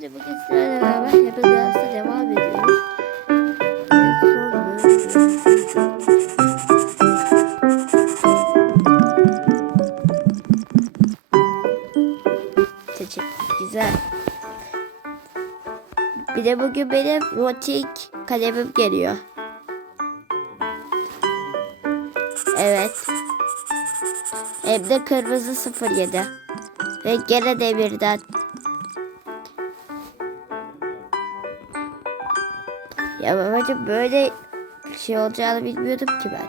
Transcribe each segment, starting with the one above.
Şimdi bugün sizlerle beraber Happy Glass'ta devam ediyoruz. Güzel. Bir de bugün benim rotik kalemim geliyor. Evet. Hem de kırmızı 07. Ve gene demirden. Ya babacım böyle şey olacağını bilmiyordum ki ben.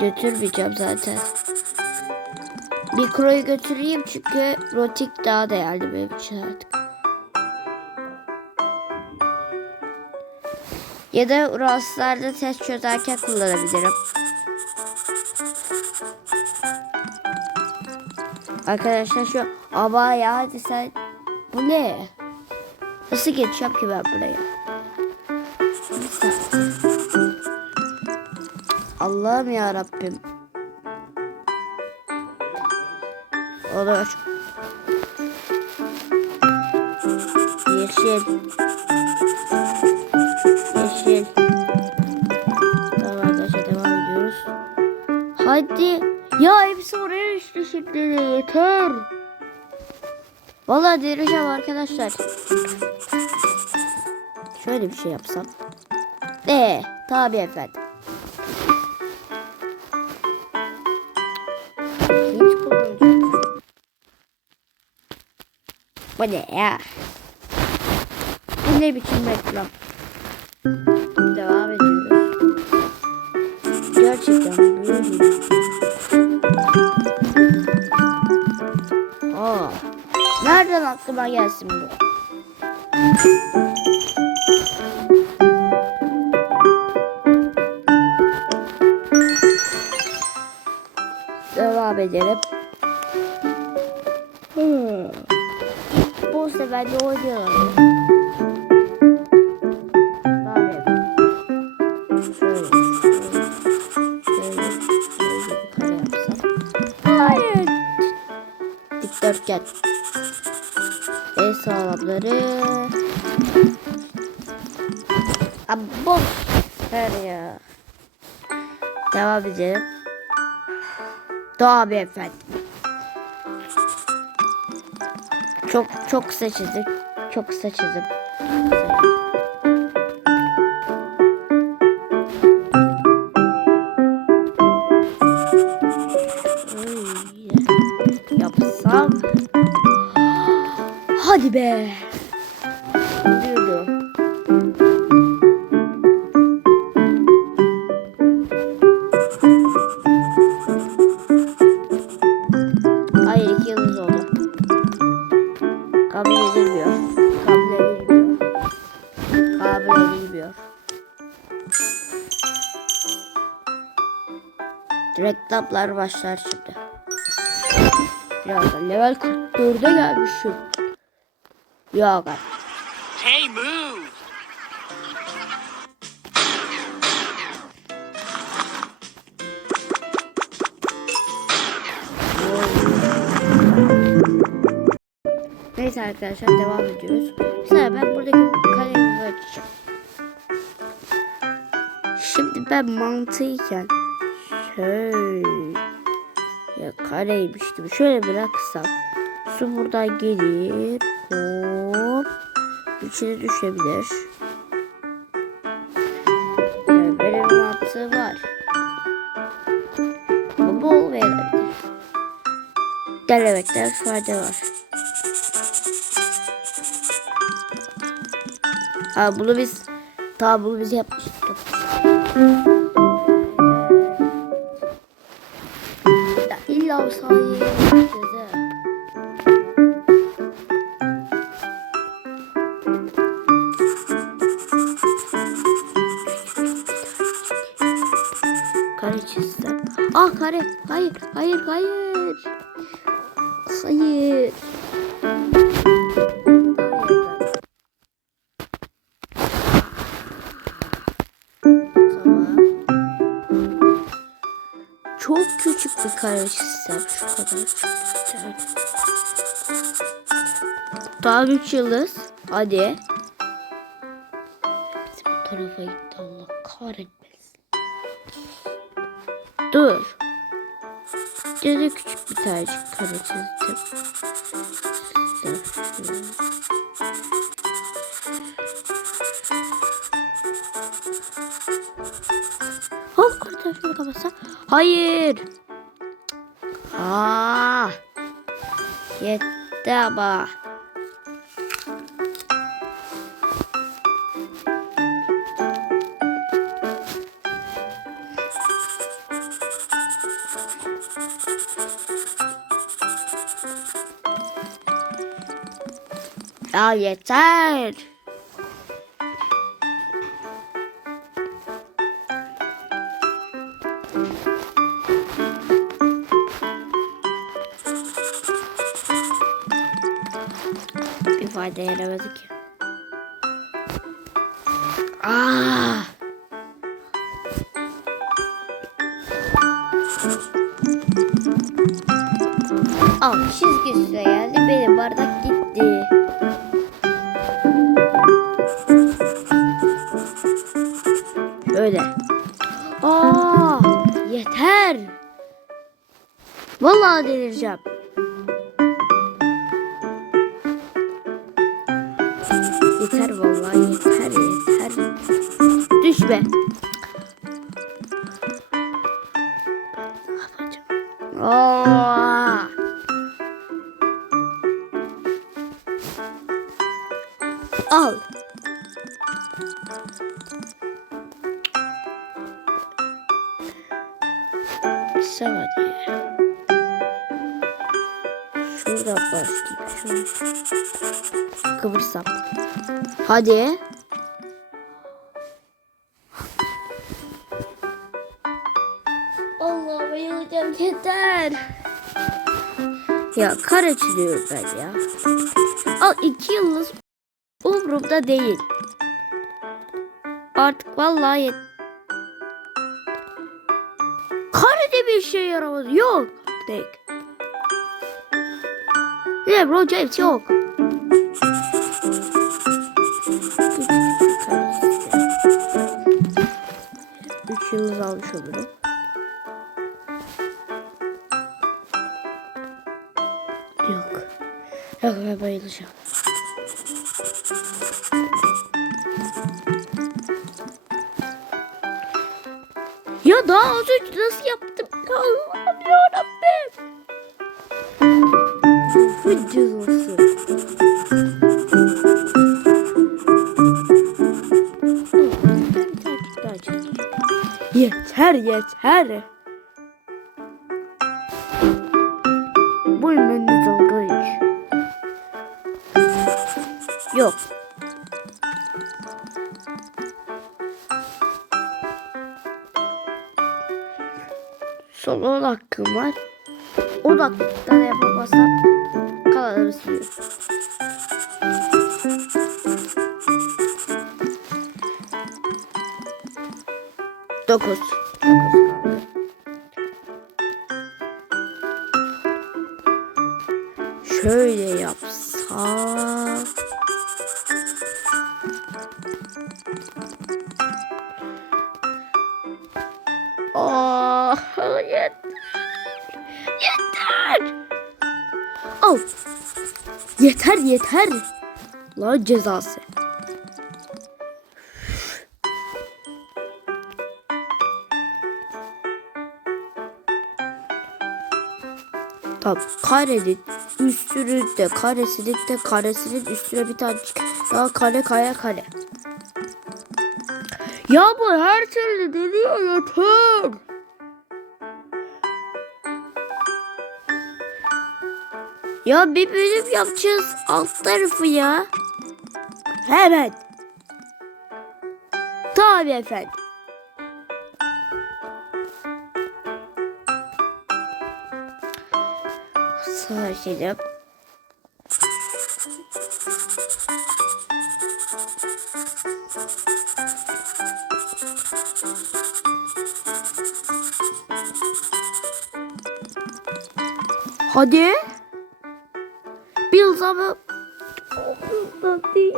Götürmeyeceğim zaten. Mikroyu götüreyim çünkü rotik daha değerli benim için artık. Ya da rahatsızlarda test çözerken kullanabilirim. Arkadaşlar şu ama ya hadi sen bu ne? Nasıl geçeceğim ki ben buraya? Allah'ım ya Rabbim. Olur. Yeşil. Yeşil. Tamam arkadaşlar devam ediyoruz. Hadi. Ya hepsi oraya düştü şimdi yeter. Vallahi delireceğim arkadaşlar. Şöyle bir şey yapsam. Ee, tabi efendim. Bu ne ya? Bu ne biçim reklam? Devam ediyoruz. Gerçekten böyle bir nereden aklıma gelsin bu? Dikdörtgen. El sağlamları. Abo. Her ya. Devam edelim. Tabii efendim. Çok çok kısa çizdim. Çok kısa çizdim. Be. Diyordu. Hayır iki yıldız oldu. Kabul edilmiyor. Kabul edilmiyor. Kabul edilmiyor. Reklamlar başlar şimdi. Birazdan level 44'e gelmişim. Ben. Hey, move! Neyse arkadaşlar devam ediyoruz. Mesela ben buradaki kalemi açacağım. Şimdi ben mantıyken şöyle ya kareymiş gibi şöyle bıraksam su buradan gelir hop içine düşebilir. Böyle bir mantığı var. Bu bu olmayabilir. Denemekten fayda var. Ha bunu biz tamam bunu biz yapmıştık. Ya illa o sahaya Hayır, hayır, hayır. Hayır. Tamam. Çok küçük bir kare çizsem şu kadar. Tamam 3 yıldız. Hadi. Bizim tarafa gitti Allah kahretmesin. Dur. Gene küçük bir tanecik kare çizdim. Hop kurtar kapatsa. Hayır. Aa. Yetti ama. Ya yeter. Bir fayda yaramadı ki. Aa! Al çizgi üstüne Şöyle. Aa, yeter. Vallahi delireceğim. Yeter vallahi yeter yeter. Ne yapacağım? Aa. Al. Bir saniye. Şuradan başlayayım. Kıvırsam. Hadi. Allah bayılacağım yeter. Ya kare çiziyorum ben ya. Al iki yıldız umurumda değil. Artık vallahi yet. Şey yaramadı. Yok. Tek. LeBron James yok. Üç yıldız almış olurum. Bu cezası. Yeter yeter. Buyurun önünüz olduğu iş. Yok. Son 10 hakkım var. 10 dakikada da yapamazsam kalanları siliyorum. Dokuz. Dokuz. Şöyle yapsam. Yeter. La cezası. Tamam karenin üstünü de karesinin de karesinin üstüne bir tane daha kare kare kare. Ya bu her türlü deniyor yeter. Ya bir bölüm yapacağız alt tarafı ya. Hemen. Tabii efendim. Şeyde. Hadi. Bir zaman Umurumda değil.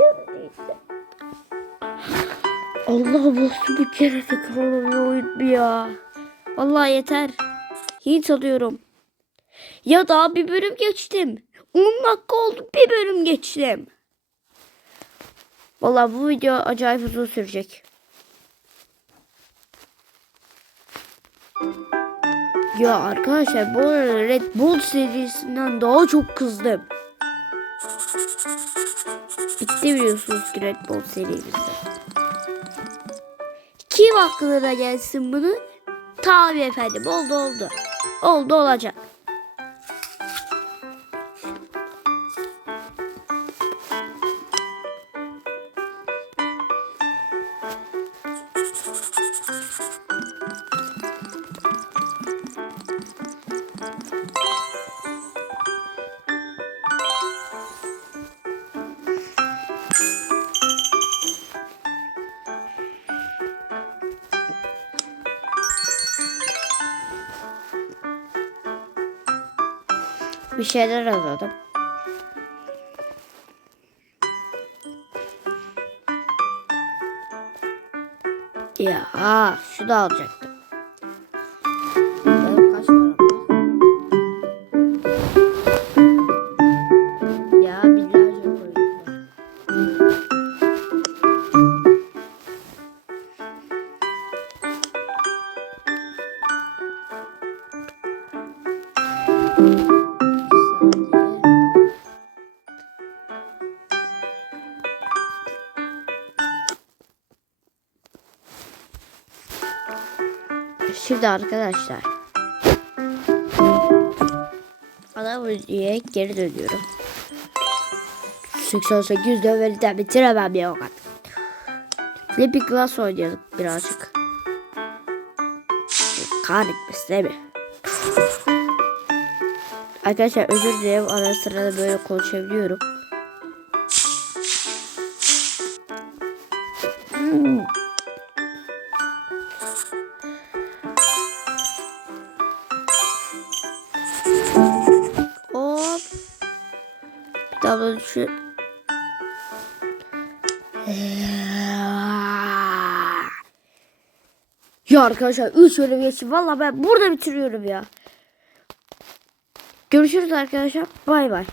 Allah nasıl bir kere tekrarlanıyor oyun bu ya. Vallahi yeter. Hiç alıyorum. Ya daha bir bölüm geçtim. 10 dakika oldu bir bölüm geçtim. Vallahi bu video acayip uzun sürecek. Ya arkadaşlar bu Red Bull serisinden daha çok kızdım. Bitti biliyorsunuz ki Red Bull serimizde. Kim aklına gelsin bunu? Tabii efendim oldu oldu. Oldu olacak. Bir şeyler aradım. Ya şu da alacaktım. Şimdi arkadaşlar. Ana videoya geri dönüyorum. 88 dövmeden bitiremem ya o kadar. Flippy Glass oynayalım birazcık. Kahretmesin değil mi? Arkadaşlar özür dilerim ara sıra da böyle konuşabiliyorum. Böyle şu. Ya arkadaşlar 3 bölüm geçti. Valla ben burada bitiriyorum ya. Görüşürüz arkadaşlar. Bay bay.